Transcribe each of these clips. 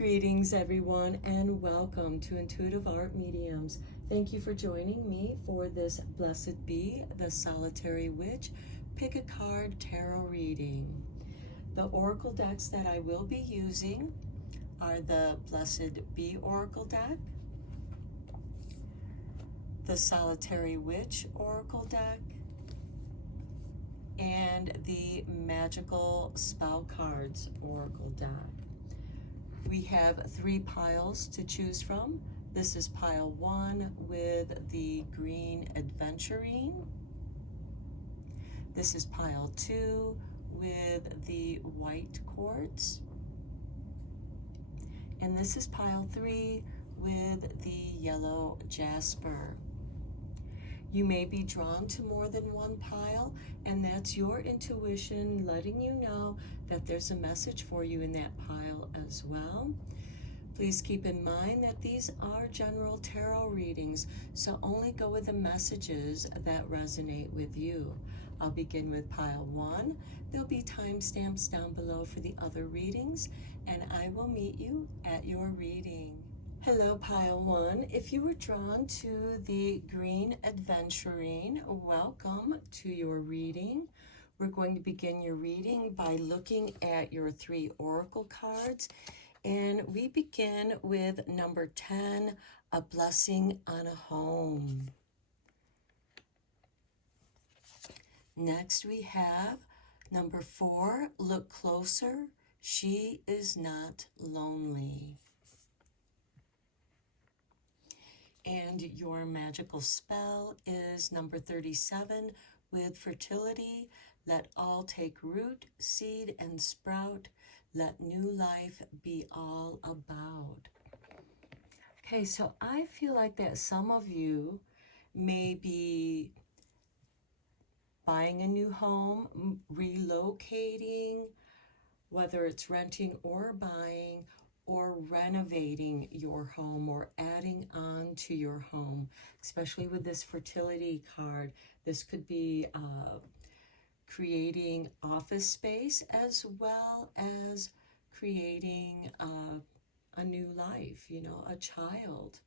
Greetings, everyone, and welcome to Intuitive Art Mediums. Thank you for joining me for this Blessed Be the Solitary Witch Pick a Card Tarot reading. The oracle decks that I will be using are the Blessed Be Oracle deck, the Solitary Witch Oracle deck, and the Magical Spell Cards Oracle deck. We have 3 piles to choose from. This is pile 1 with the green adventurine. This is pile 2 with the white quartz. And this is pile 3 with the yellow jasper. You may be drawn to more than one pile, and that's your intuition letting you know that there's a message for you in that pile as well. Please keep in mind that these are general tarot readings, so only go with the messages that resonate with you. I'll begin with pile 1. There'll be timestamps down below for the other readings, and I will meet you at your reading. Hello, pile 1. If you were drawn to the green adventurine, welcome to your reading. We're going to begin your reading by looking at your 3 oracle cards, and we begin with number 10, a blessing on a home. Next we have number 4, look closer, she is not lonely. And your magical spell is number 37 with fertility. Let all take root, seed, and sprout. Let new life be all about. Okay, so I feel like that some of you may be buying a new home, relocating, whether it's renting or buying, or renovating your home or adding on to your home, especially with this fertility card. This could be creating office space as well as creating a new life, a child.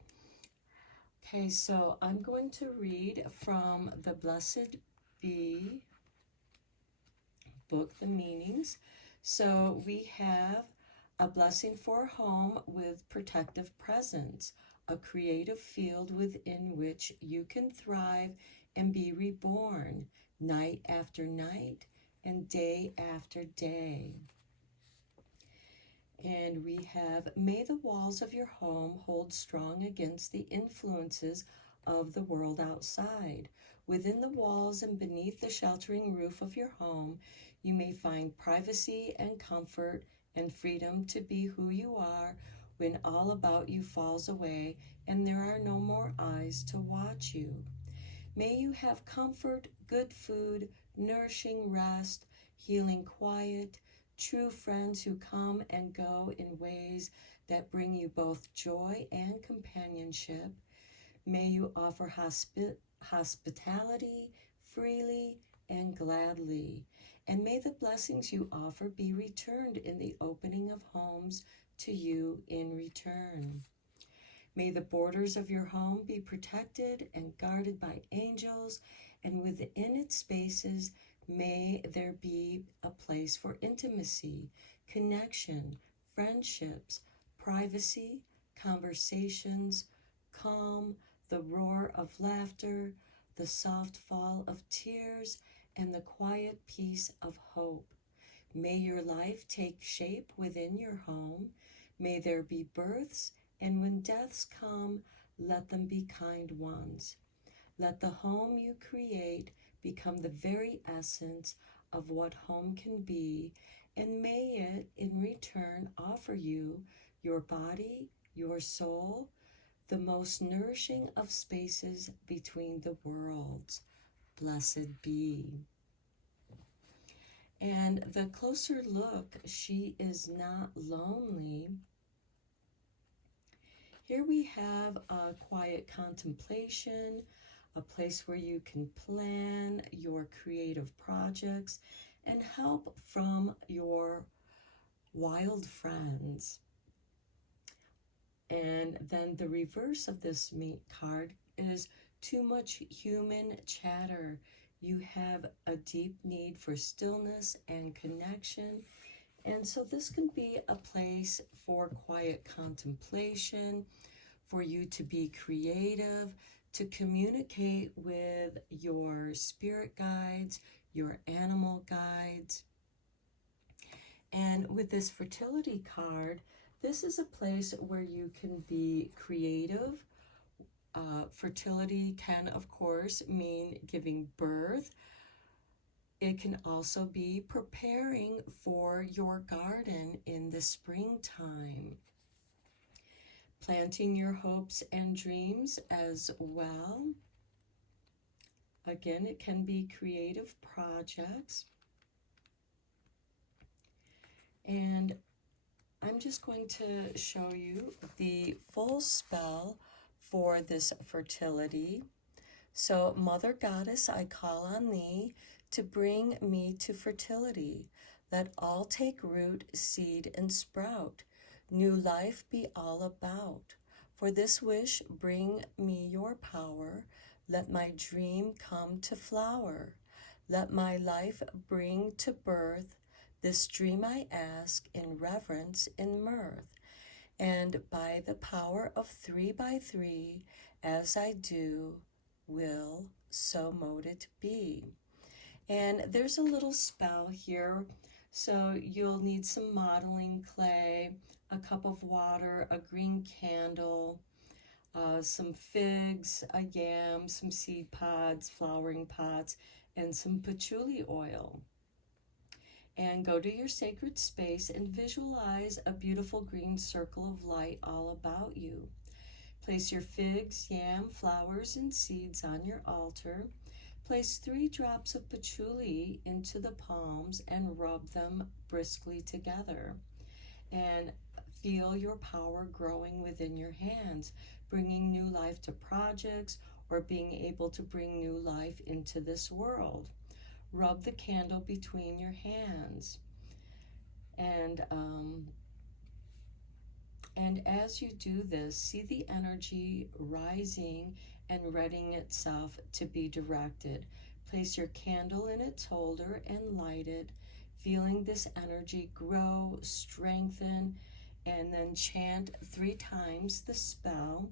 Okay, so I'm going to read from the Blessed Be book, The Meanings. So we have a blessing for home with protective presence, a creative field within which you can thrive and be reborn night after night and day after day. And we have, may the walls of your home hold strong against the influences of the world outside. Within the walls and beneath the sheltering roof of your home, you may find privacy and comfort and freedom to be who you are when all about you falls away and there are no more eyes to watch you. May you have comfort, good food, nourishing rest, healing quiet, true friends who come and go in ways that bring you both joy and companionship. May you offer hospitality freely and gladly. And may the blessings you offer be returned in the opening of homes to you in return. May the borders of your home be protected and guarded by angels, and within its spaces may there be a place for intimacy, connection, friendships, privacy, conversations, calm, the roar of laughter, the soft fall of tears, and the quiet peace of hope. May your life take shape within your home. May there be births, and when deaths come, let them be kind ones. Let the home you create become the very essence of what home can be, and may it, in return, offer you your body, your soul, the most nourishing of spaces between the worlds. Blessed be. And the closer look, she is not lonely. Here we have a quiet contemplation, a place where you can plan your creative projects and help from your wild friends. And then the reverse of this card is too much human chatter. You have a deep need for stillness and connection. And so this can be a place for quiet contemplation, for you to be creative, to communicate with your spirit guides, your animal guides. And with this fertility card, this is a place where you can be creative. Fertility can, of course, mean giving birth. It can also be preparing for your garden in the springtime. Planting your hopes and dreams as well. Again, it can be creative projects. And I'm just going to show you the full spell for this fertility. So, Mother Goddess, I call on thee to bring me to fertility. Let all take root, seed, and sprout. New life be all about. For this wish, bring me your power. Let my dream come to flower. Let my life bring to birth. This dream I ask in reverence, in mirth. And by the power of 3 by 3, as I do, will, so mote it be. And there's a little spell here. So you'll need some modeling clay, a cup of water, a green candle, some figs, a yam, some seed pods, flowering pots, and some patchouli oil. And go to your sacred space and visualize a beautiful green circle of light all about you. Place your figs, yam, flowers, and seeds on your altar. Place 3 drops of patchouli into the palms and rub them briskly together. And feel your power growing within your hands, bringing new life to projects or being able to bring new life into this world. Rub the candle between your hands. And as you do this, see the energy rising and readying itself to be directed. Place your candle in its holder and light it, feeling this energy grow, strengthen, and then chant 3 times the spell.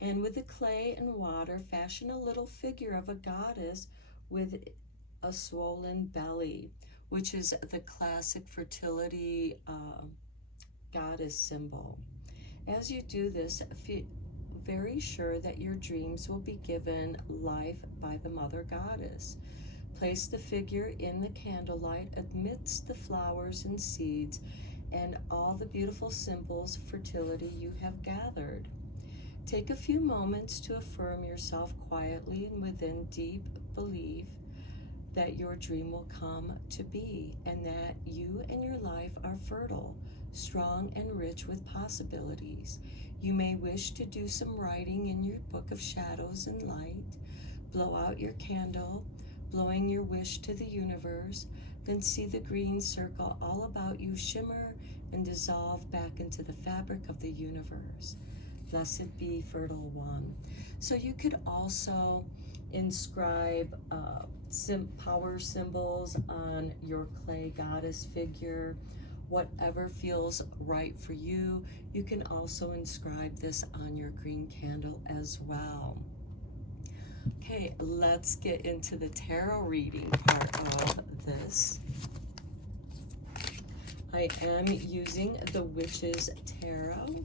And with the clay and water, fashion a little figure of a goddess with a swollen belly, which is the classic fertility goddess symbol. As you do this, feel very sure that your dreams will be given life by the Mother Goddess. Place the figure in the candlelight amidst the flowers and seeds and all the beautiful symbols of fertility you have gathered. Take a few moments to affirm yourself quietly and within deep belief that your dream will come to be and that you and your life are fertile, strong, and rich with possibilities. You may wish to do some writing in your book of shadows and light. Blow out your candle, blowing your wish to the universe, then see the green circle all about you shimmer and dissolve back into the fabric of the universe. Blessed be fertile one. So you could also inscribe power symbols on your clay goddess figure, whatever feels right for you. You can also inscribe this on your green candle as well. Okay, let's get into the tarot reading part of this. I am using the Witch's Tarot.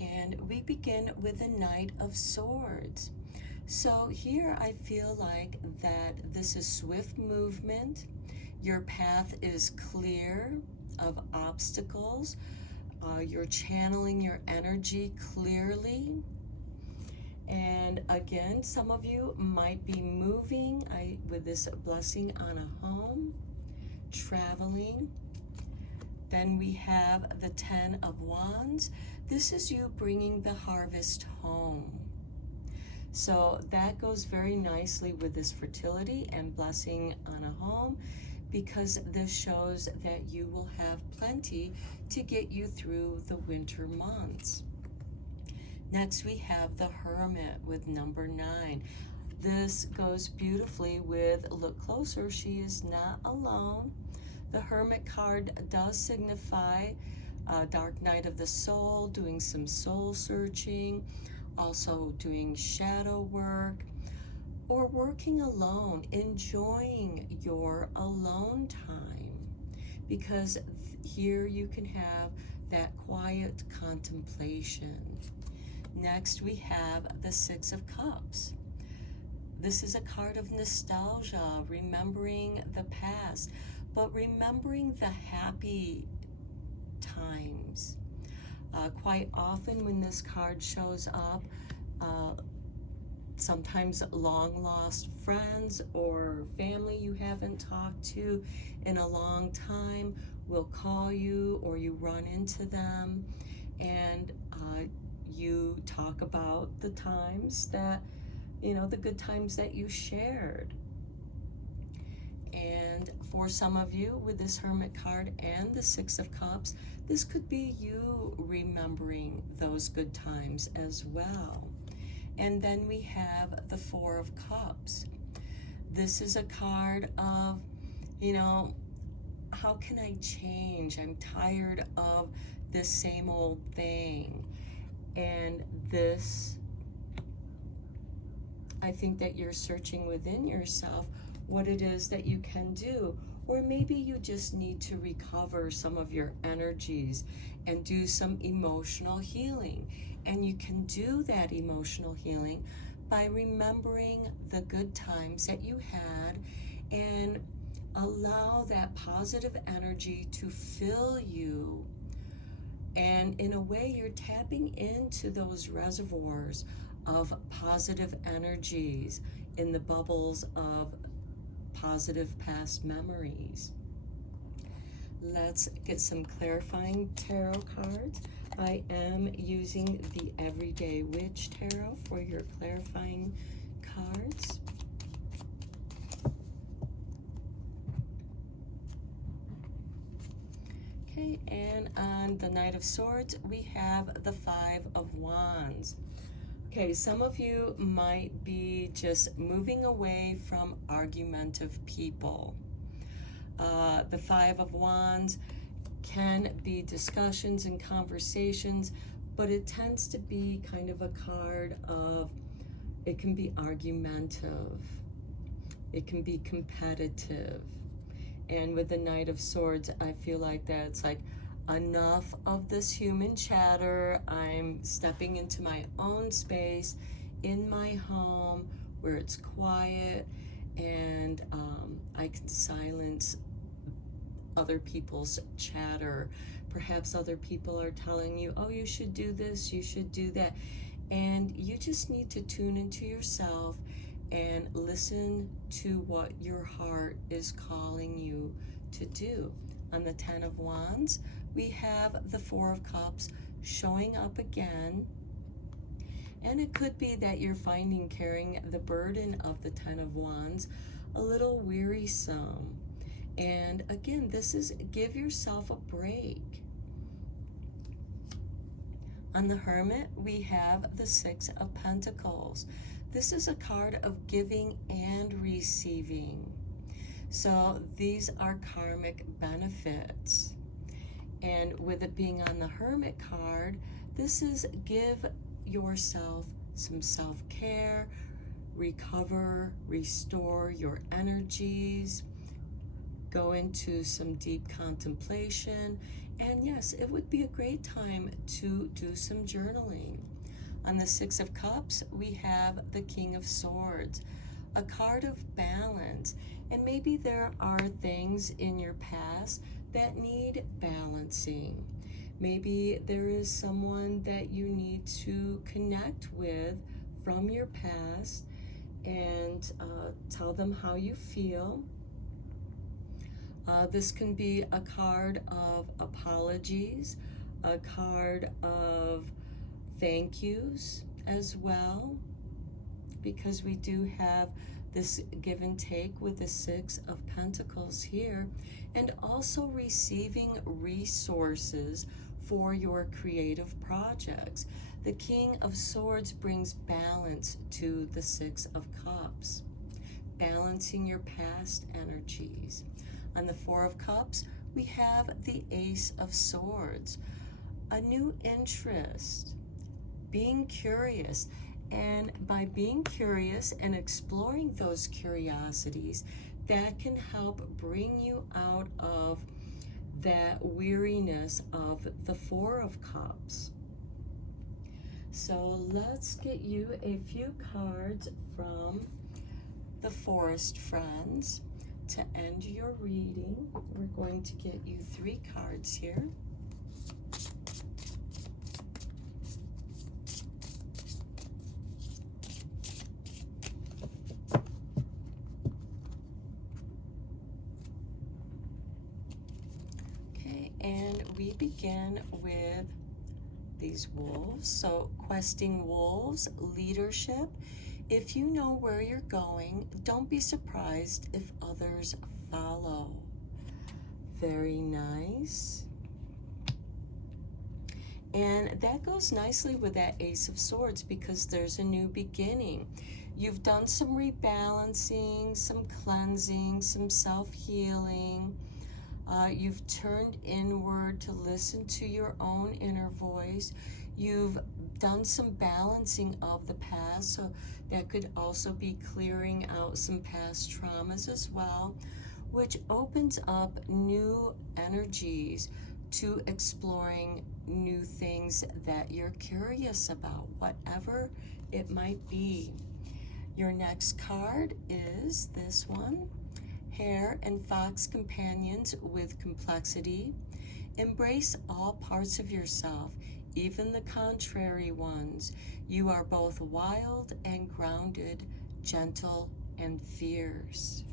And we begin with the Knight of Swords. So here I feel like that this is swift movement. Your path is clear of obstacles. You're channeling your energy clearly. And again, some of you might be moving with this blessing on a home, traveling. Then we have the 10 of Wands. This is you bringing the harvest home. So that goes very nicely with this fertility and blessing on a home, because this shows that you will have plenty to get you through the winter months. Next, we have the Hermit with number 9. This goes beautifully with, look closer, she is not alone. The Hermit card does signify a dark night of the soul, doing some soul searching, also doing shadow work, or working alone, enjoying your alone time, because here you can have that quiet contemplation. Next, we have the Six of Cups. This is a card of nostalgia, remembering the past, but remembering the happy times. Quite often when this card shows up, sometimes long lost friends or family you haven't talked to in a long time will call you, or you run into them, and you talk about the times that, the good times that you shared. And for some of you, with this Hermit card and the Six of Cups, this could be you remembering those good times as well. And then we have the Four of Cups. This is a card of, how can I change? I'm tired of this same old thing. And this, I think that you're searching within yourself what it is that you can do. Or maybe you just need to recover some of your energies and do some emotional healing. And you can do that emotional healing by remembering the good times that you had, and allow that positive energy to fill you. And in a way, you're tapping into those reservoirs of positive energies in the bubbles of positive past memories. Let's get some clarifying tarot cards. I am using the Everyday Witch Tarot for your clarifying cards. Okay, and on the Knight of Swords, we have the Five of Wands. Okay, some of you might be just moving away from argumentative people. The Five of Wands can be discussions and conversations, but it tends to be kind of a card of, it can be argumentative, it can be competitive. And with the Knight of Swords, I feel like that it's like, enough of this human chatter. I'm stepping into my own space in my home where it's quiet, and I can silence other people's chatter. Perhaps other people are telling you, oh, you should do this, you should do that. And you just need to tune into yourself and listen to what your heart is calling you to do. On the Ten of Wands, we have the Four of Cups showing up again. And it could be that you're finding carrying the burden of the Ten of Wands a little wearisome. And again, this is give yourself a break. On the Hermit, we have the Six of Pentacles. This is a card of giving and receiving. So these are karmic benefits. And with it being on the Hermit card, this is give yourself some self-care, recover, restore your energies, go into some deep contemplation. And yes, it would be a great time to do some journaling. On the Six of Cups, we have the King of Swords, a card of balance. And maybe there are things in your past that need balancing. Maybe there is someone that you need to connect with from your past and tell them how you feel. This can be a card of apologies, a card of thank yous as well. because we do have this give and take with the Six of Pentacles here, and also receiving resources for your creative projects. The King of Swords brings balance to the Six of Cups, balancing your past energies. On the Four of Cups, we have the Ace of Swords, a new interest, being curious. And by being curious and exploring those curiosities, that can help bring you out of that weariness of the Four of Cups. So let's get you a few cards from the Forest Friends to end your reading. We're going to get you 3 cards here. And we begin with these wolves. So, questing wolves, leadership. If you know where you're going, don't be surprised if others follow. Very nice. And that goes nicely with that Ace of Swords because there's a new beginning. You've done some rebalancing, some cleansing, some self-healing. You've turned inward to listen to your own inner voice. You've done some balancing of the past, so that could also be clearing out some past traumas as well, which opens up new energies to exploring new things that you're curious about, whatever it might be. Your next card is this one. Hare and Fox companions with complexity. Embrace all parts of yourself, even the contrary ones. You are both wild and grounded, gentle and fierce.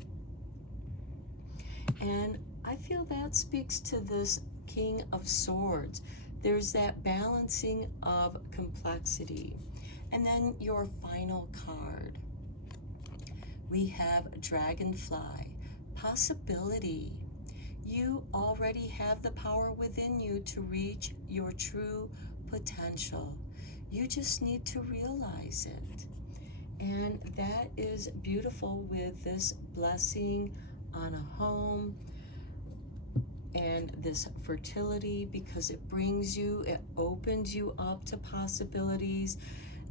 And I feel that speaks to this King of Swords. There's that balancing of complexity. And then your final card. We have Dragonfly. Possibility. You already have the power within you to reach your true potential. You just need to realize it. And that is beautiful with this blessing on a home and this fertility, because it brings you, it opens you up to possibilities.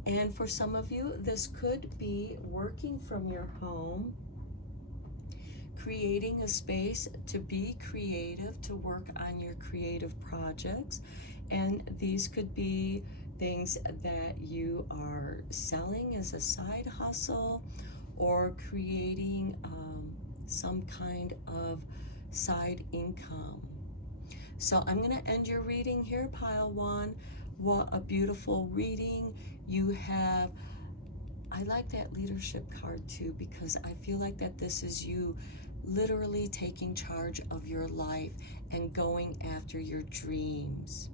And for some of you, this could be working from your home, creating a space to be creative, to work on your creative projects. And these could be things that you are selling as a side hustle, or creating some kind of side income. So I'm going to end your reading here, pile 1. What a beautiful reading. You have, I like that leadership card too, because I feel like that this is you literally taking charge of your life and going after your dreams.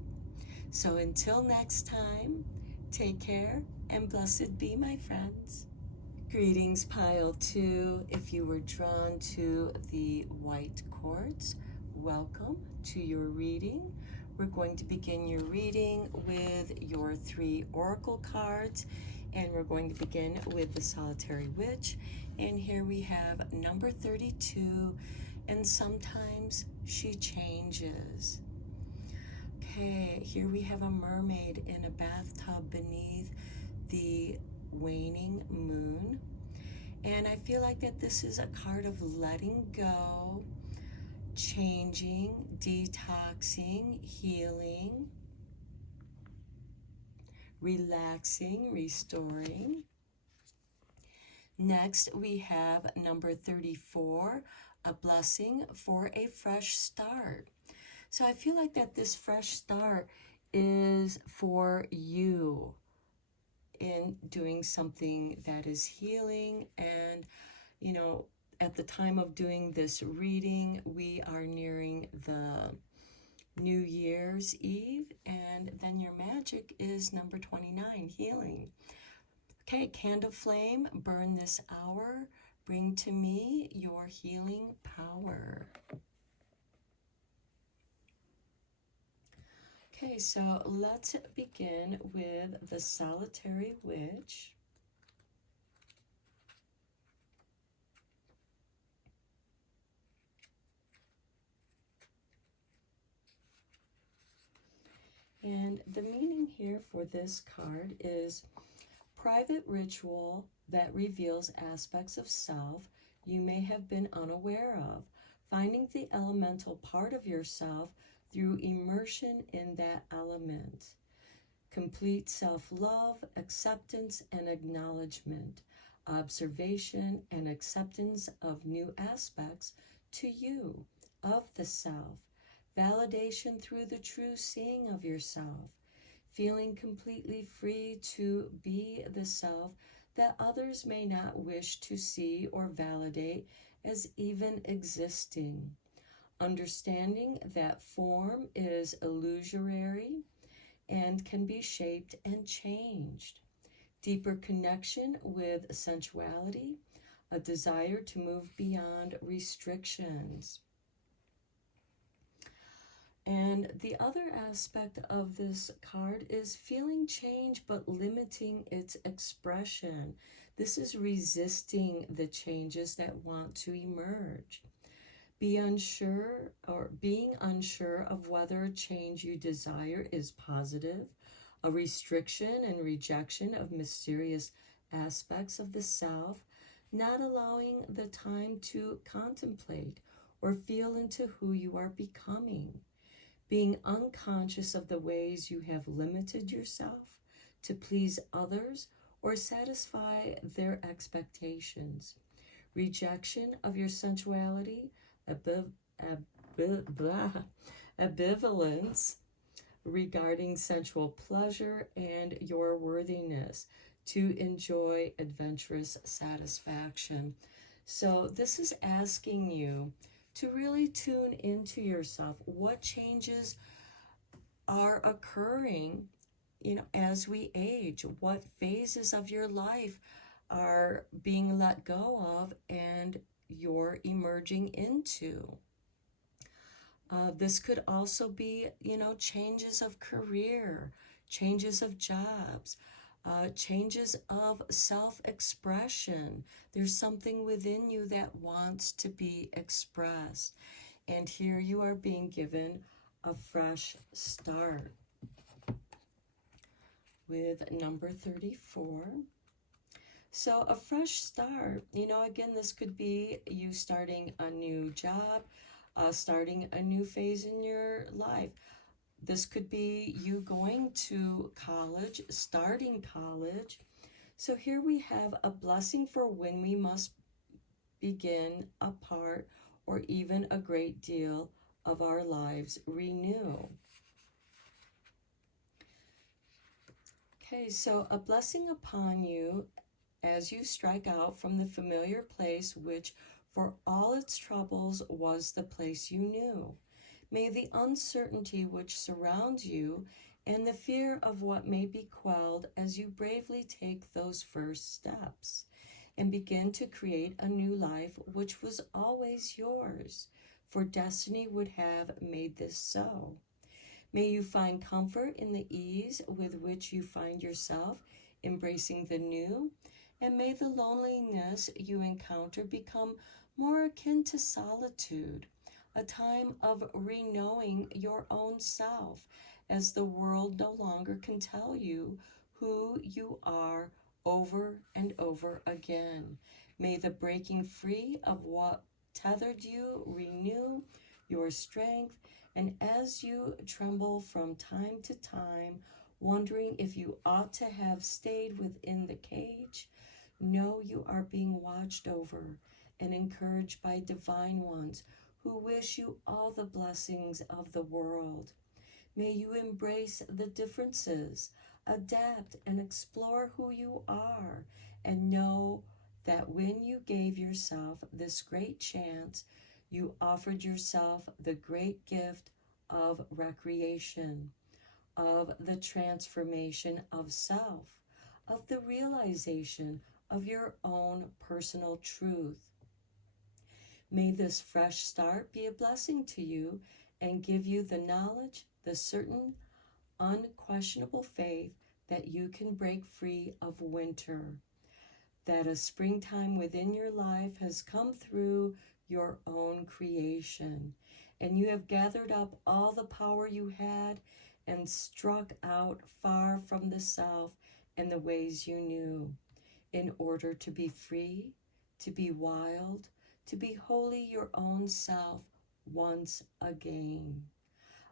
So until next time, take care and blessed be, my friends. Greetings, pile 2. If you were drawn to the white quartz, welcome to your reading. We're going to begin your reading with your 3 oracle cards, and we're going to begin with the Solitary Witch. And here we have number 32, and sometimes she changes. Okay, here we have a mermaid in a bathtub beneath the waning moon. And I feel like that this is a card of letting go, changing, detoxing, healing, relaxing, restoring. Next, we have number 34, a blessing for a fresh start. So I feel like that this fresh start is for you in doing something that is healing. And, you know, at the time of doing this reading, we are nearing the New Year's Eve, and then your magic is number 29, healing. Okay, candle flame, burn this hour. Bring to me your healing power. Okay, so let's begin with the solitary witch. And the meaning here for this card is private ritual that reveals aspects of self you may have been unaware of, finding the elemental part of yourself through immersion in that element. Complete self-love, acceptance and acknowledgement, observation and acceptance of new aspects to you of the self, validation through the true seeing of yourself, feeling completely free to be the self that others may not wish to see or validate as even existing. Understanding that form is illusory and can be shaped and changed. Deeper connection with sensuality, a desire to move beyond restrictions. And the other aspect of this card is feeling change but limiting its expression. This is resisting the changes that want to emerge. Being unsure of whether change you desire is positive, a restriction and rejection of mysterious aspects of the self, not allowing the time to contemplate or feel into who you are becoming. Being unconscious of the ways you have limited yourself to please others or satisfy their expectations. Rejection of your sensuality, ambivalence regarding sensual pleasure and your worthiness to enjoy adventurous satisfaction. So this is asking you to really tune into yourself. What changes are occurring, as we age? What phases of your life are being let go of and you're emerging into? This could also be, changes of career, changes of jobs, changes of self-expression. There's something within you that wants to be expressed. And here you are being given a fresh start with number 34. So a fresh start, again, this could be you starting a new job, starting a new phase in your life. This could be you going to college, starting college. So here we have a blessing for when we must begin a part or even a great deal of our lives renew. Okay, so a blessing upon you as you strike out from the familiar place which for all its troubles was the place you knew. May the uncertainty which surrounds you and the fear of what may be quelled as you bravely take those first steps and begin to create a new life which was always yours, for destiny would have made this so. May you find comfort in the ease with which you find yourself embracing the new, and may the loneliness you encounter become more akin to solitude, a time of reknowing your own self, as the world no longer can tell you who you are over and over again. May the breaking free of what tethered you renew your strength, and as you tremble from time to time, wondering if you ought to have stayed within the cage, know you are being watched over and encouraged by divine ones who wish you all the blessings of the world. May you embrace the differences, adapt and explore who you are, and know that when you gave yourself this great chance, you offered yourself the great gift of recreation, of the transformation of self, of the realization of your own personal truth. May this fresh start be a blessing to you and give you the knowledge, the certain, unquestionable faith that you can break free of winter, that a springtime within your life has come through your own creation, and you have gathered up all the power you had and struck out far from the self and the ways you knew, in order to be free, to be wild, to be wholly your own self once again.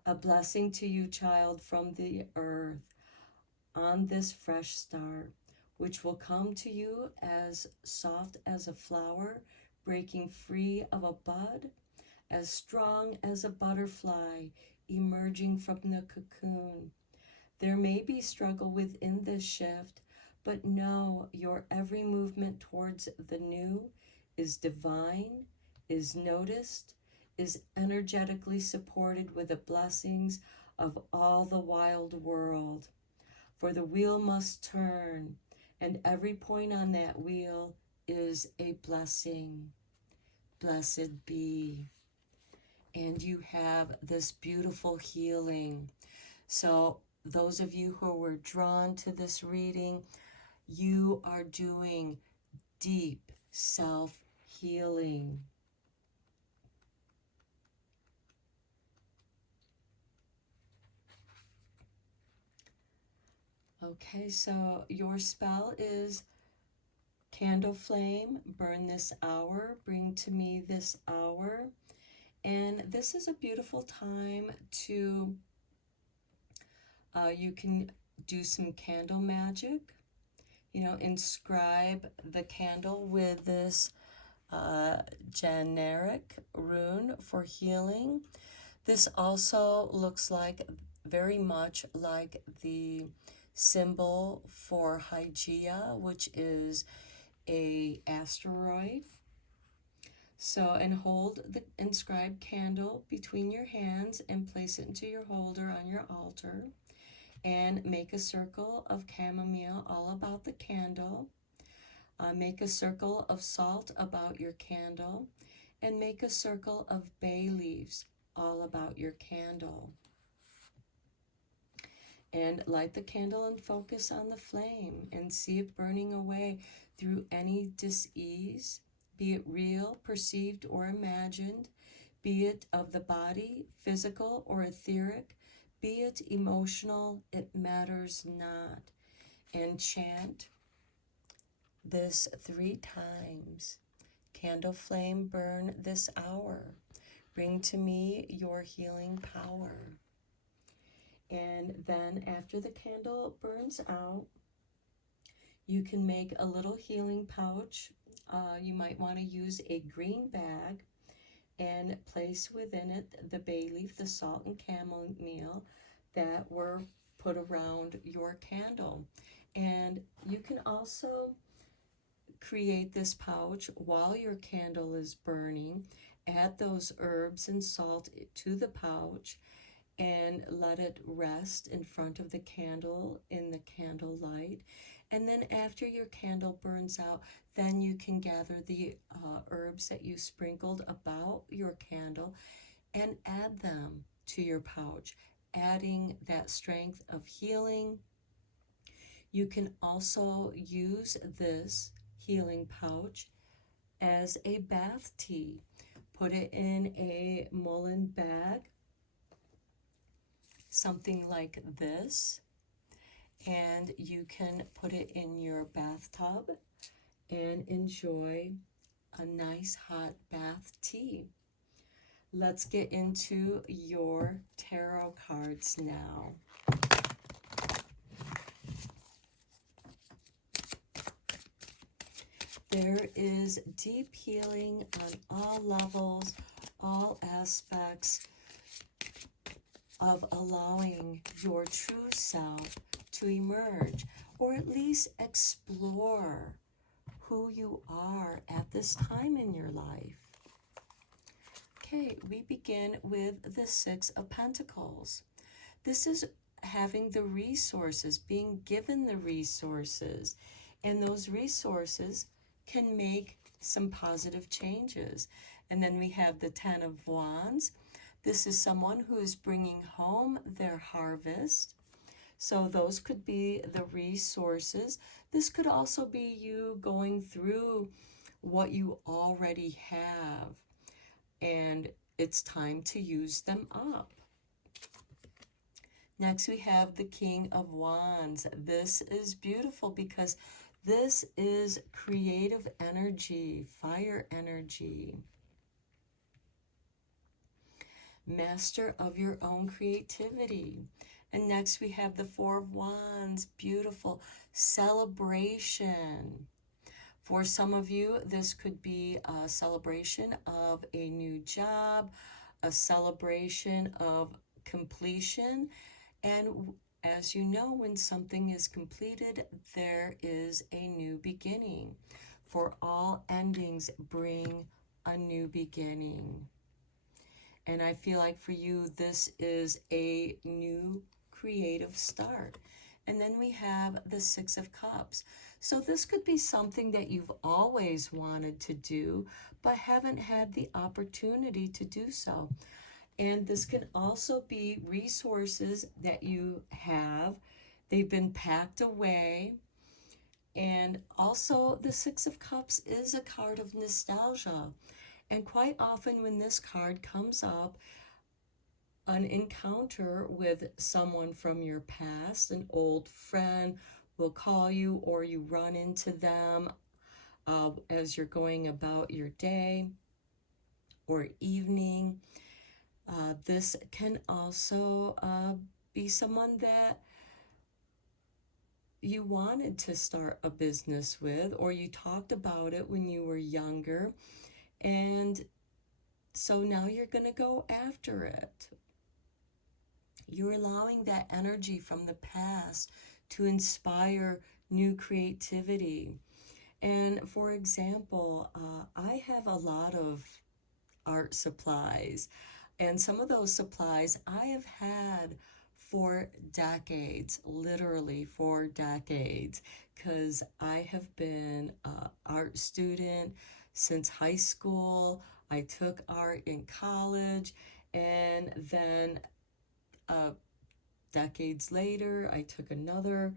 A blessing to you, child, from the earth on this fresh start, which will come to you as soft as a flower breaking free of a bud, as strong as a butterfly emerging from the cocoon. There may be struggle within this shift, but know your every movement towards the new is divine, is noticed, is energetically supported with the blessings of all the wild world. For the wheel must turn, and every point on that wheel is a blessing. Blessed be. And you have this beautiful healing. So those of you who were drawn to this reading, you are doing deep self-healing. Okay, so your spell is candle flame, burn this hour, bring to me this hour. And this is a beautiful time to, you can do some candle magic, inscribe the candle with this generic rune for healing. This also looks like very much like the symbol for Hygeia, which is a asteroid. So, and hold the inscribed candle between your hands and place it into your holder on your altar, and make a circle of chamomile all about the candle. Make a circle of salt about your candle, and make a circle of bay leaves all about your candle. And light the candle and focus on the flame and see it burning away through any dis-ease, be it real, perceived, or imagined, be it of the body, physical or etheric, be it emotional, it matters not. And chant this 3 times. Candle flame, burn this hour. Bring to me your healing power. And then after the candle burns out, you can make a little healing pouch. You might want to use a green bag and place within it the bay leaf, the salt, and chamomile that were put around your candle. And you can also create this pouch while your candle is burning. Add those herbs and salt to the pouch and let it rest in front of the candle in the candle light. And then after your candle burns out, then you can gather the herbs that you sprinkled about your candle and add them to your pouch, adding that strength of healing. You can also use this healing pouch as a bath tea. Put it in a mullein bag, something like this, and you can put it in your bathtub and enjoy a nice hot bath tea. Let's get into your tarot cards now. There is deep healing on all levels, all aspects of allowing your true self to emerge, or at least explore who you are at this time in your life. Okay, we begin with the 6 of Pentacles. This is having the resources, being given the resources, and those resources can make some positive changes. And then we have the Ten of Wands. This is someone who is bringing home their harvest. So those could be the resources. This could also be you going through what you already have, and it's time to use them up. Next, we have the King of Wands. This is beautiful because this is creative energy, fire energy. Master of your own creativity. And next we have the Four of Wands, beautiful celebration. For some of you, this could be a celebration of a new job, a celebration of completion. And as you know, when something is completed, there is a new beginning. For all endings bring a new beginning. And I feel like for you, this is a new creative start. And then we have the Six of Cups. So this could be something that you've always wanted to do, but haven't had the opportunity to do so. And this can also be resources that you have. They've been packed away. And also the Six of Cups is a card of nostalgia. And quite often when this card comes up, an encounter with someone from your past, an old friend will call you, or you run into them as you're going about your day or evening. This can also be someone that you wanted to start a business with, or you talked about it when you were younger, and so now you're going to go after it. You're allowing that energy from the past to inspire new creativity. And for example, I have a lot of art supplies, and some of those supplies I have had for decades, literally for decades, because I have been an art student since high school. I took art in college, and then decades later, I took another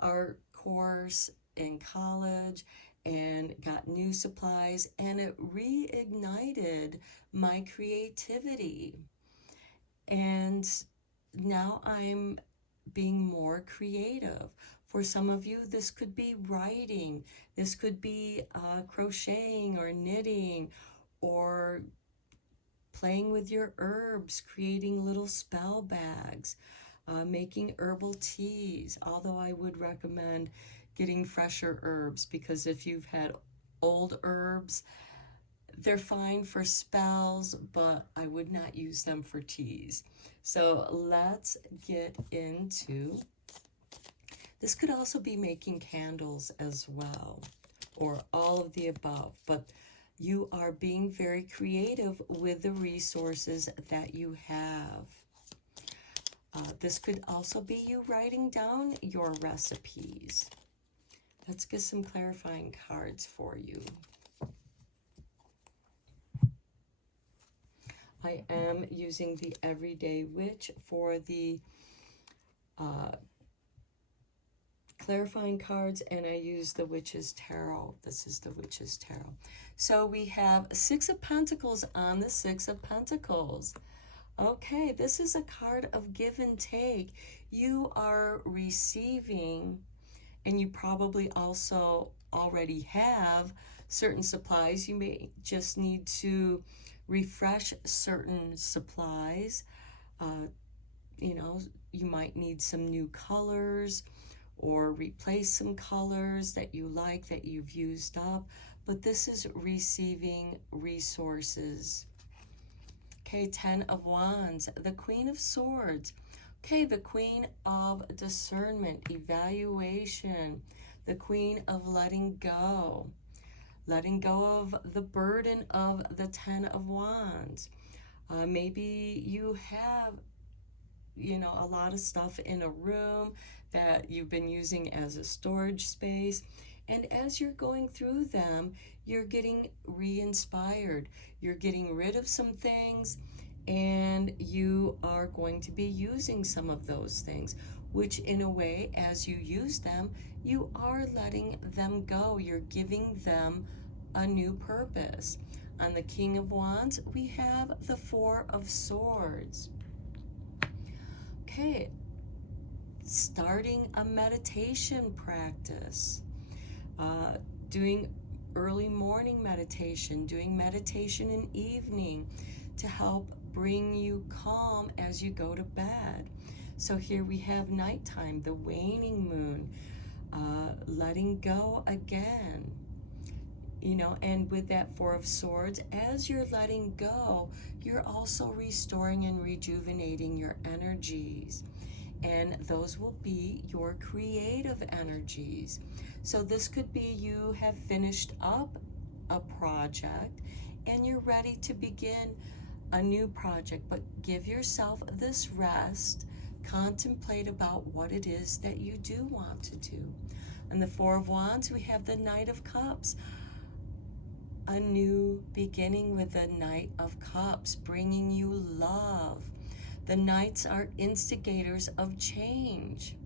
art course in college and got new supplies, and it reignited my creativity. And now I'm being more creative. For some of you, this could be writing, this could be crocheting or knitting, or playing with your herbs, creating little spell bags, making herbal teas, although I would recommend getting fresher herbs, because if you've had old herbs, they're fine for spells, but I would not use them for teas. So let's get into, this could also be making candles as well, or all of the above, but you are being very creative with the resources that you have. This could also be you writing down your recipes. Let's get some clarifying cards for you. I am using the Everyday Witch for the clarifying cards, and I use the Witch's Tarot. This is the Witch's Tarot. So we have Six of Pentacles on the Six of Pentacles. Okay, this is a card of give and take. You are receiving, and you probably also already have certain supplies. You may just need to refresh certain supplies. You know, you might need some new colors, or replace some colors that you like, that you've used up. But this is receiving resources. Okay, Ten of Wands, the Queen of Swords. Okay, the Queen of Discernment, evaluation, the Queen of letting go of the burden of the Ten of Wands. Maybe you have a lot of stuff in a room that you've been using as a storage space. And as you're going through them, you're getting re-inspired. You're getting rid of some things, and you are going to be using some of those things, which in a way, as you use them, you are letting them go. You're giving them a new purpose. On the King of Wands, we have the Four of Swords. Okay, starting a meditation practice, doing early morning meditation, doing meditation in evening to help bring you calm as you go to bed. So here we have nighttime, the waning moon, letting go again. And with that Four of Swords, as you're letting go, you're also restoring and rejuvenating your energies. And those will be your creative energies. So this could be you have finished up a project and you're ready to begin a new project, but give yourself this rest, contemplate about what it is that you do want to do. And the Four of Wands, we have the Knight of Cups. A new beginning with the Knight of Cups, bringing you love. The Knights are instigators of change.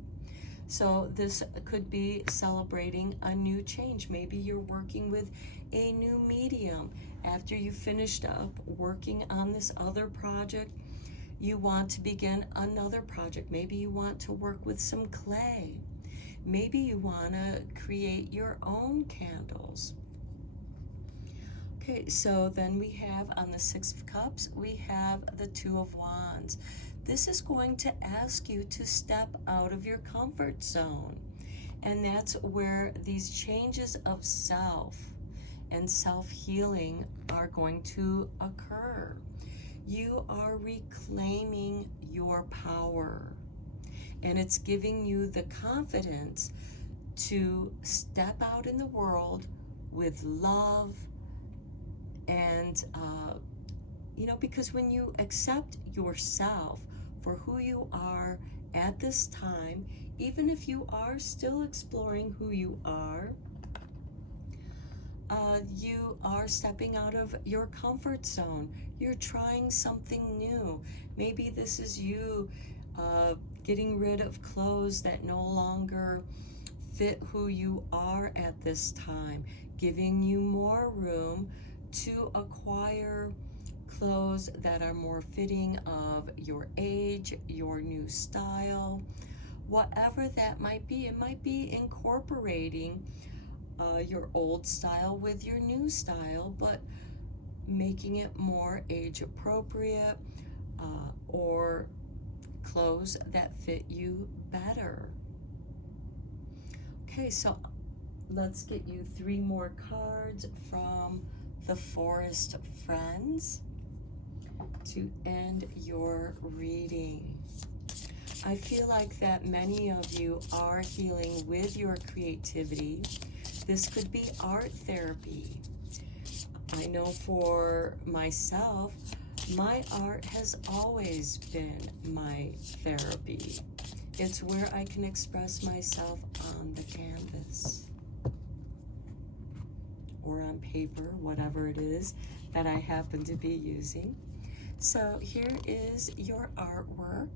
So this could be celebrating a new change. Maybe you're working with a new medium. After you finished up working on this other project, you want to begin another project. Maybe you want to work with some clay. Maybe you want to create your own candles. Okay, so then we have on the Six of Cups, we have the Two of Wands. This is going to ask you to step out of your comfort zone. And that's where these changes of self and self-healing are going to occur. You are reclaiming your power. And it's giving you the confidence to step out in the world with love. And, because when you accept yourself for who you are at this time, even if you are still exploring who you are stepping out of your comfort zone. You're trying something new. Maybe this is you getting rid of clothes that no longer fit who you are at this time, giving you more room to acquire clothes that are more fitting of your age, your new style, whatever that might be. It might be incorporating your old style with your new style, but making it more age appropriate, or clothes that fit you better. Okay, so let's get you 3 more cards from the Forest Friends to end your reading. I feel like that many of you are healing with your creativity. This could be art therapy. I know for myself, my art has always been my therapy. It's where I can express myself on the canvas or on paper, whatever it is that I happen to be using. So here is your artwork.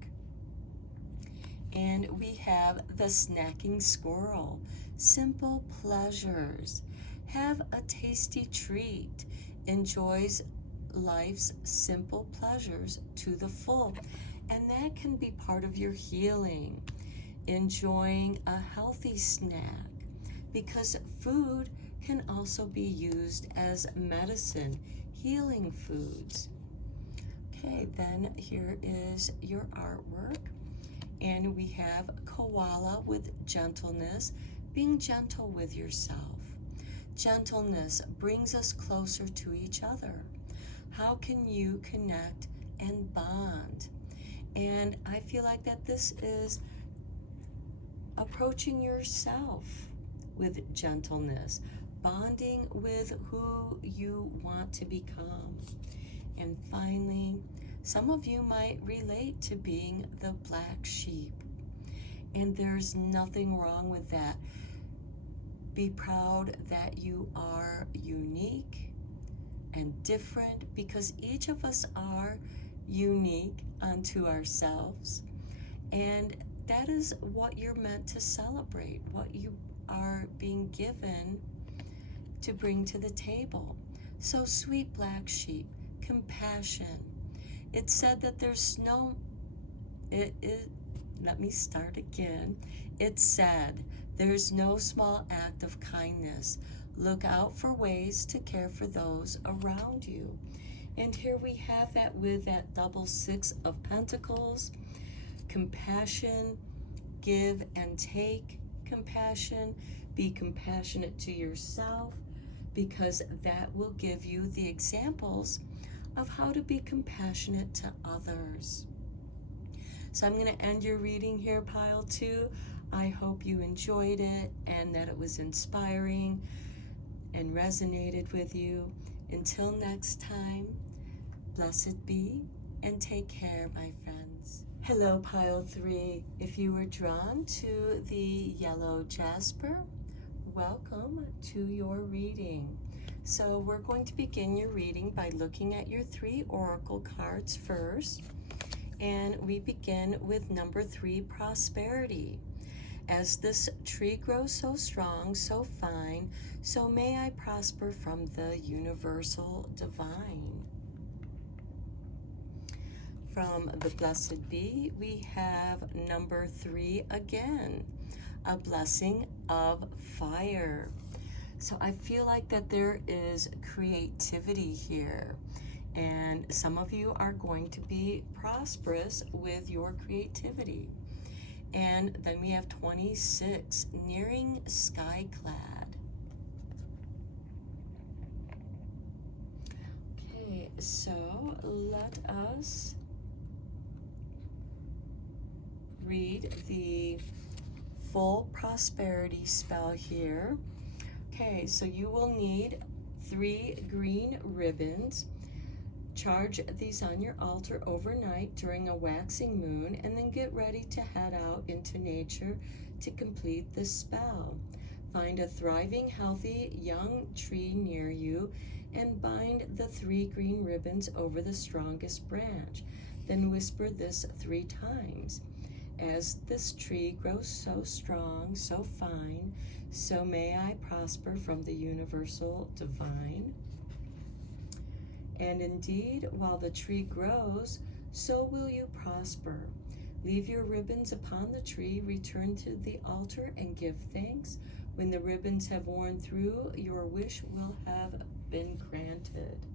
And we have the Snacking Squirrel. Simple pleasures. Have a tasty treat. Enjoys life's simple pleasures to the full. And that can be part of your healing. Enjoying a healthy snack. Because food can also be used as medicine, healing foods. Okay, then here is your artwork. And we have koala with gentleness, being gentle with yourself. Gentleness brings us closer to each other. How can you connect and bond? And I feel like that this is approaching yourself with gentleness, bonding with who you want to become. And finally, Some of you might relate to being the black sheep, and there's nothing wrong with that. Be proud that you are unique and different, because each of us are unique unto ourselves, and that is what you're meant to celebrate, what you are being given to bring to the table. So, sweet black sheep, compassion. It said that there's no, let me start again. It said, there's no small act of kindness. Look out for ways to care for those around you. And here we have that with that double 6 of Pentacles. Compassion, give and take compassion. Be compassionate to yourself, because that will give you the examples of how to be compassionate to others. So I'm going to end your reading here, pile 2. I hope you enjoyed it and that it was inspiring and resonated with you. Until next time, blessed be and take care, my friends. Hello, pile 3. If you were drawn to the yellow jasper, welcome to your reading. So we're going to begin your reading by looking at your 3 oracle cards first. And we begin with number 3, prosperity. As this tree grows so strong, so fine, so may I prosper from the universal divine. From the Blessed Bee, we have number 3 again, a blessing of fire. So I feel like that there is creativity here, and some of you are going to be prosperous with your creativity. And then we have 26, nearing sky-clad. Okay, so let us read the full prosperity spell here. Okay, so you will need 3 green ribbons. Charge these on your altar overnight during a waxing moon, and then get ready to head out into nature to complete the spell. Find a thriving, healthy, young tree near you and bind the 3 green ribbons over the strongest branch. Then whisper this 3 times. As this tree grows so strong, so fine, so may I prosper from the universal divine. And indeed, while the tree grows, so will you prosper. Leave your ribbons upon the tree, return to the altar, and give thanks. When the ribbons have worn through, your wish will have been granted.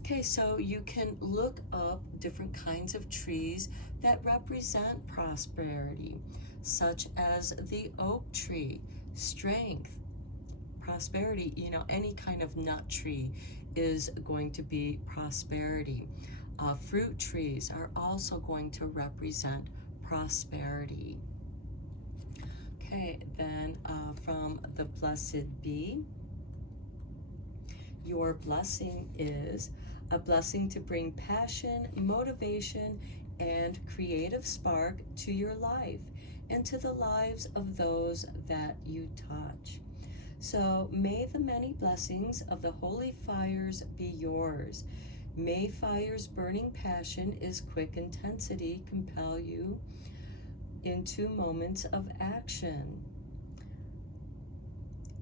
Okay, so you can look up different kinds of trees that represent prosperity, such as the oak tree, strength, prosperity. You know, any kind of nut tree is going to be prosperity. Fruit trees are also going to represent prosperity. Okay, then from the Blessed Bee, your blessing is a blessing to bring passion, motivation, and creative spark to your life and to the lives of those that you touch. So may the many blessings of the holy fires be yours. May fire's burning passion, its quick intensity, compel you into moments of action.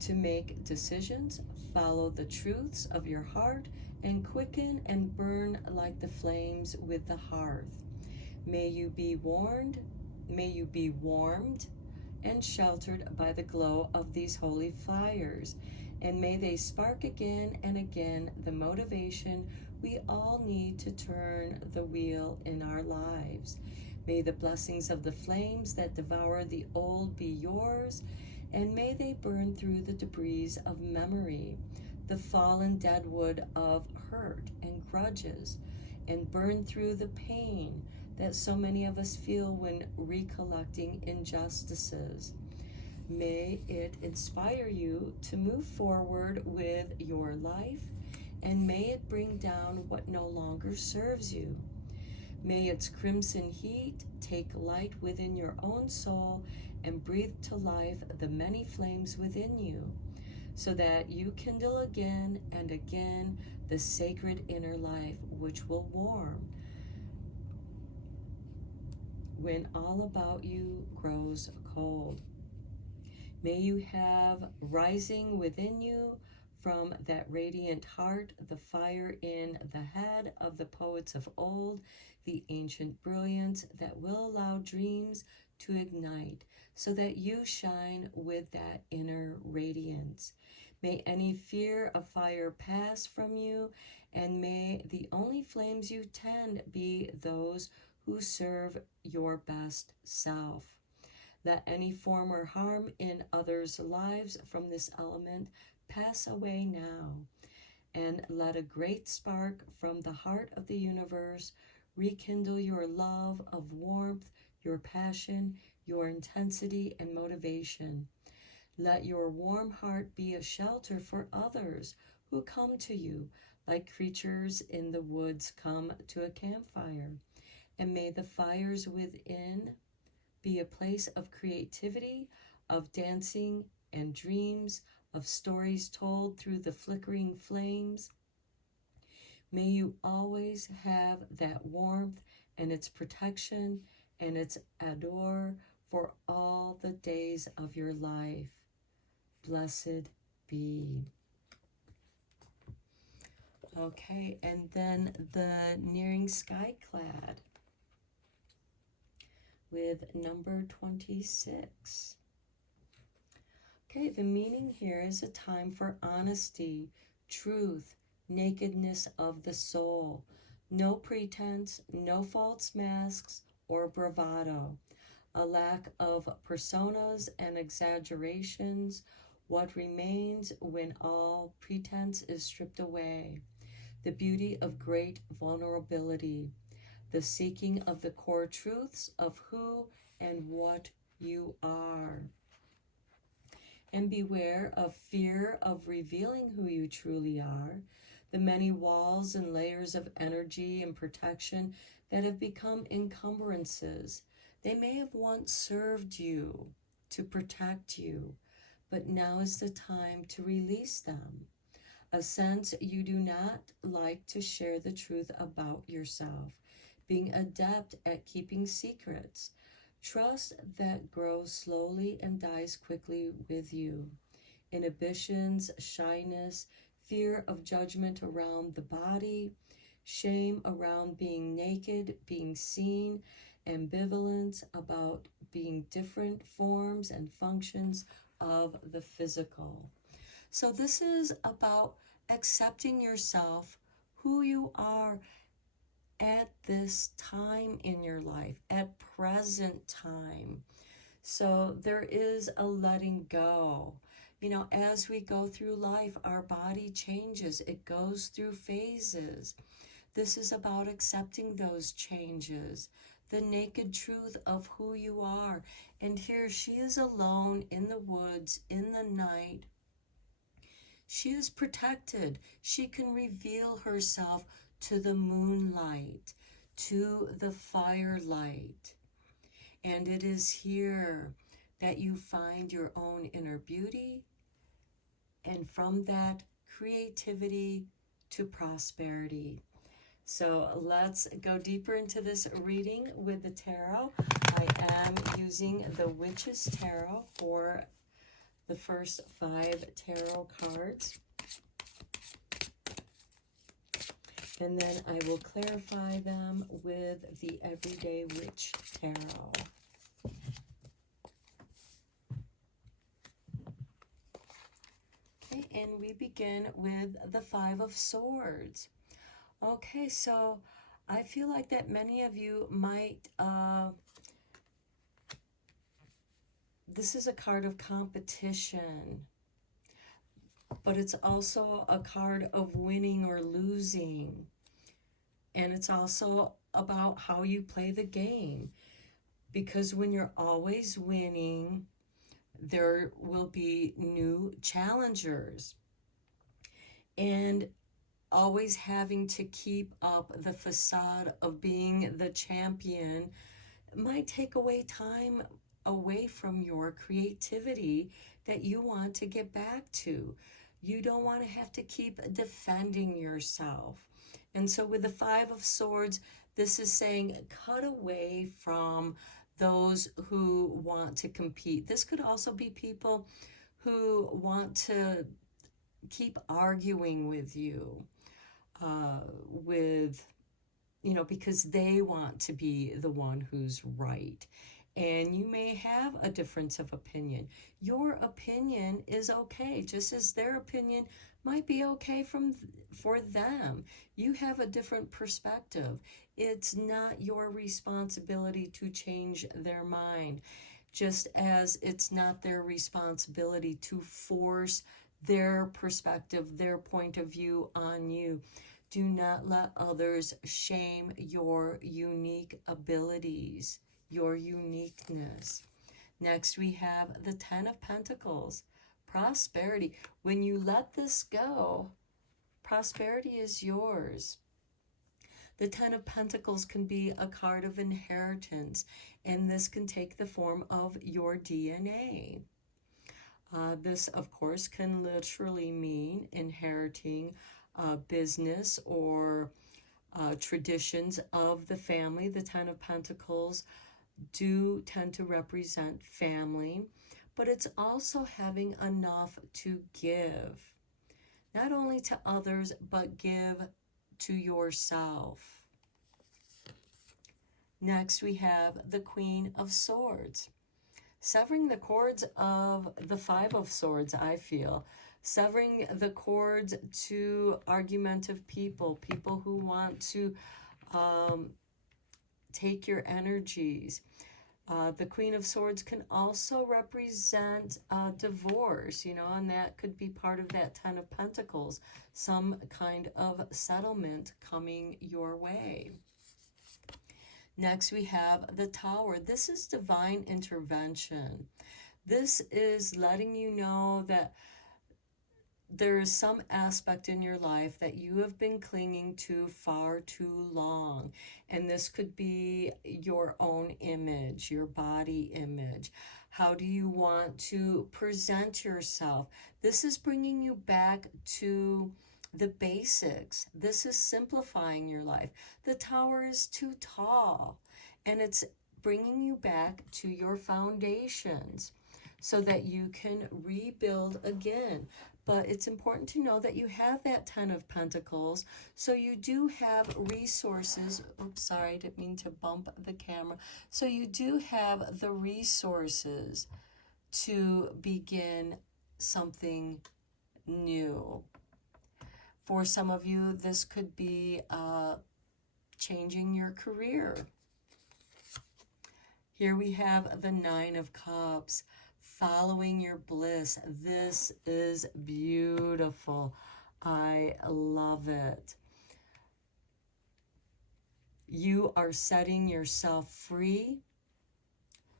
To make decisions, follow the truths of your heart, and quicken and burn like the flames with the hearth. May you be warmed and sheltered by the glow of these holy fires, and may they spark again and again the motivation we all need to turn the wheel in our lives. May the blessings of the flames that devour the old be yours, and may they burn through the debris of memory, the fallen dead wood of hurt and grudges, and burn through the pain that so many of us feel when recollecting injustices. May it inspire you to move forward with your life, and may it bring down what no longer serves you. May its crimson heat take light within your own soul and breathe to life the many flames within you, so that you kindle again and again the sacred inner life which will warm when all about you grows cold. May you have rising within you from that radiant heart the fire in the head of the poets of old, the ancient brilliance that will allow dreams to ignite, so that you shine with that inner radiance. May any fear of fire pass from you, and may the only flames you tend be those who serve your best self. Let any former harm in others' lives from this element pass away now, and let a great spark from the heart of the universe rekindle your love of warmth, your passion, your intensity and motivation. Let your warm heart be a shelter for others who come to you, like creatures in the woods come to a campfire. And may the fires within be a place of creativity, of dancing and dreams, of stories told through the flickering flames. May you always have that warmth and its protection and its adore for all the days of your life. Blessed be. Okay, and then the Nearing Skyclad with number 26. Okay, the meaning here is a time for honesty, truth, nakedness of the soul. No pretense, no false masks or bravado. A lack of personas and exaggerations. What remains when all pretense is stripped away. The beauty of great vulnerability. The seeking of the core truths of who and what you are. And beware of fear of revealing who you truly are, the many walls and layers of energy and protection that have become encumbrances. They may have once served you to protect you, but now is the time to release them. A sense you do not like to share the truth about yourself, being adept at keeping secrets. Trust that grows slowly and dies quickly with you. Inhibitions, shyness, fear of judgment around the body, shame around being naked, being seen, ambivalence about being different forms and functions of the physical. So this is about accepting yourself, who you are at this time in your life, at present time. So there is a letting go. You know, as we go through life, our body changes. It goes through phases. This is about accepting those changes, the naked truth of who you are. And here she is alone in the woods in the night. She is protected. She can reveal herself to the moonlight, to the firelight. And it is here that you find your own inner beauty, and from that, creativity to prosperity. So let's go deeper into this reading with the tarot. I am using the Witch's Tarot for the first 5 tarot cards. And then I will clarify them with the Everyday Witch Tarot. Okay, and we begin with the 5 of Swords. Okay, so I feel like that many of you might, this is a card of competition, but it's also a card of winning or losing. And it's also about how you play the game. Because when you're always winning, there will be new challengers. And always having to keep up the facade of being the champion might take away time away from your creativity that you want to get back to. You don't want to have to keep defending yourself. And so with the Five of Swords, this is saying cut away from those who want to compete. This could also be people who want to keep arguing with you, because they want to be the one who's right. And you may have a difference of opinion. Your opinion is okay, just as their opinion might be okay for them. You have a different perspective. It's not your responsibility to change their mind, just as it's not their responsibility to force their perspective, their point of view on you. Do not let others shame your unique abilities, your uniqueness. Next, we have the Ten of Pentacles, prosperity. When you let this go, prosperity is yours. The Ten of Pentacles can be a card of inheritance, and this can take the form of your DNA. This, of course, can literally mean inheriting business or traditions of the family. The Ten of Pentacles do tend to represent family, but it's also having enough to give, not only to others, but give to yourself. Next, we have the Queen of Swords. Severing the cords of the Five of Swords, I feel. Severing the cords to argumentative people, people who want to take your energies. The Queen of Swords can also represent divorce, and that could be part of that Ten of Pentacles, some kind of settlement coming your way. Next, we have the Tower. This is divine intervention. This is letting you know that there is some aspect in your life that you have been clinging to far too long. And this could be your own image, your body image. How do you want to present yourself? This is bringing you back to the basics. This is simplifying your life. The Tower is too tall, and it's bringing you back to your foundations so that you can rebuild again. But it's important to know that you have that Ten of Pentacles, so you do have resources. Oops, sorry, I didn't mean to bump the camera. So you do have the resources to begin something new. For some of you, this could be changing your career. Here we have the Nine of Cups, following your bliss. This is beautiful. I love it. You are setting yourself free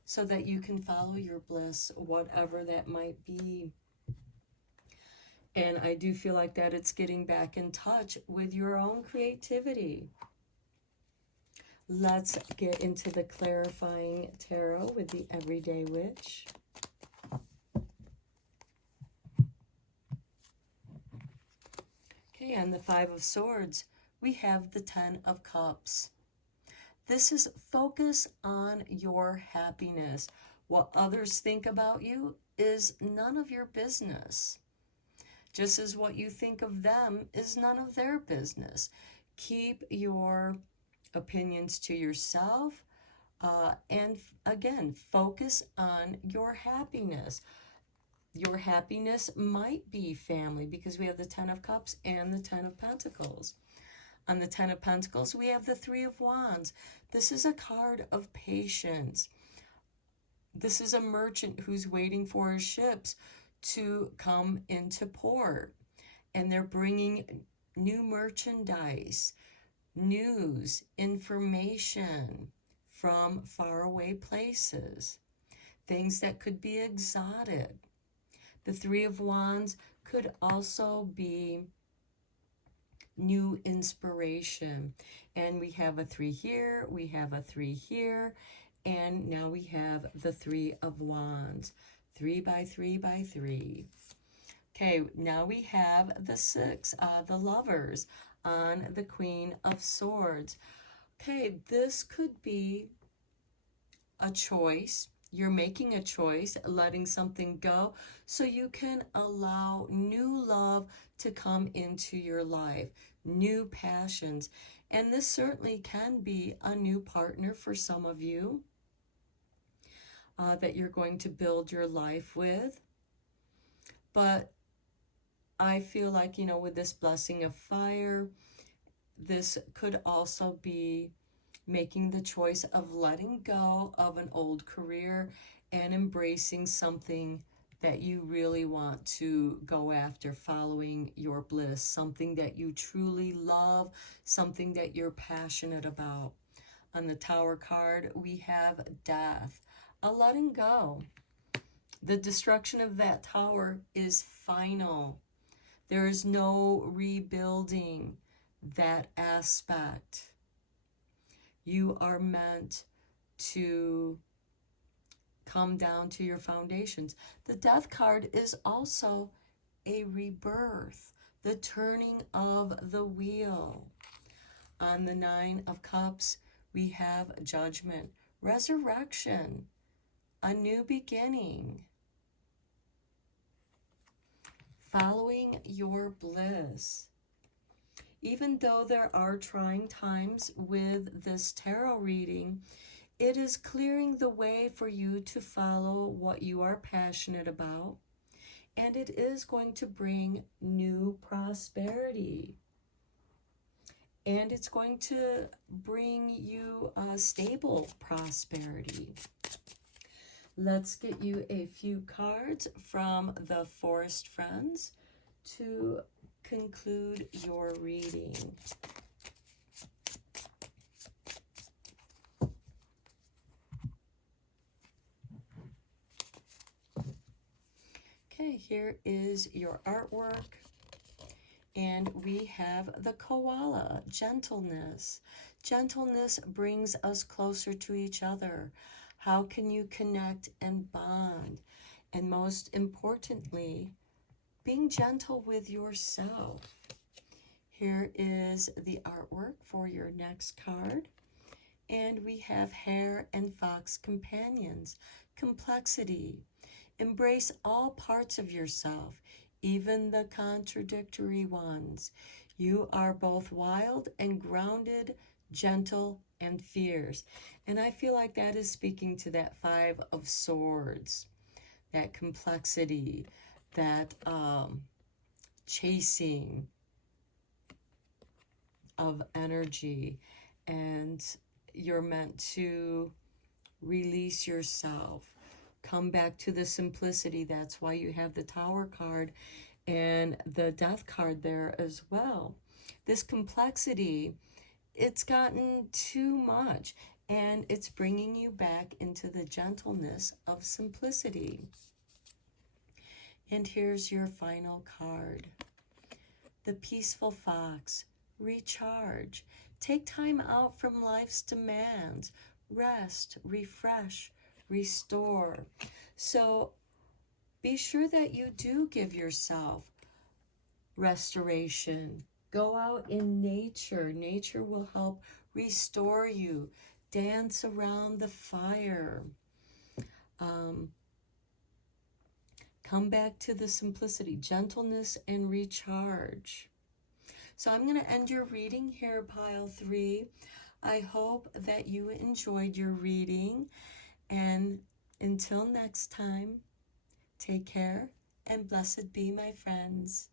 so that you can follow your bliss, whatever that might be. And I do feel like that it's getting back in touch with your own creativity. Let's get into the clarifying tarot with the Everyday Witch. Okay, on the Five of Swords, we have the Ten of Cups. This is focus on your happiness. What others think about you is none of your business. Just as what you think of them is none of their business. Keep your opinions to yourself, and again, focus on your happiness. Your happiness might be family, because we have the Ten of Cups and the Ten of Pentacles. On the Ten of Pentacles, we have the Three of Wands. This is a card of patience. This is a merchant who's waiting for his ships to come into port, and they're bringing new merchandise, news, information from faraway places, things that could be exotic. The Three of Wands could also be new inspiration. And we have a 3 here, we have a 3 here, and now we have the 3 of Wands. 3 by 3 by 3. Okay, now we have the 6, the Lovers, on the Queen of Swords. Okay, this could be a choice. You're making a choice, letting something go, so you can allow new love to come into your life, new passions. And this certainly can be a new partner for some of you that you're going to build your life with. But I feel like, you know, with this blessing of fire, this could also be making the choice of letting go of an old career and embracing something that you really want to go after, following your bliss, something that you truly love, something that you're passionate about. On the Tower card, we have death, a letting go. The destruction of that tower is final. There is no rebuilding that aspect. You are meant to come down to your foundations. The Death card is also a rebirth, the turning of the wheel. On the 9 of Cups, we have Judgment, resurrection, a new beginning, following your bliss. Even though there are trying times with this tarot reading, it is clearing the way for you to follow what you are passionate about, and it is going to bring new prosperity. And it's going to bring you stable prosperity. Let's get you a few cards from the Forest Friends to conclude your reading. Okay, here is your artwork. And we have the koala, gentleness. Gentleness brings us closer to each other. How can you connect and bond? And most importantly, being gentle with yourself. Here is the artwork for your next card. And we have Hare and Fox companions, complexity. Embrace all parts of yourself, even the contradictory ones. You are both wild and grounded, gentle and fierce. And I feel like that is speaking to that 5 of Swords, that complexity, that chasing of energy. And you're meant to release yourself. Come back to the simplicity. That's why you have the Tower card and the Death card there as well. This complexity, it's gotten too much, and it's bringing you back into the gentleness of simplicity. And here's your final card. The Peaceful Fox, recharge. Take time out from life's demands. Rest, refresh, restore. So be sure that you do give yourself restoration. Go out in nature. Nature will help restore you. Dance around the fire. Come back to the simplicity, gentleness, and recharge. So I'm going to end your reading here, Pile 3. I hope that you enjoyed your reading. And until next time, take care and blessed be, my friends.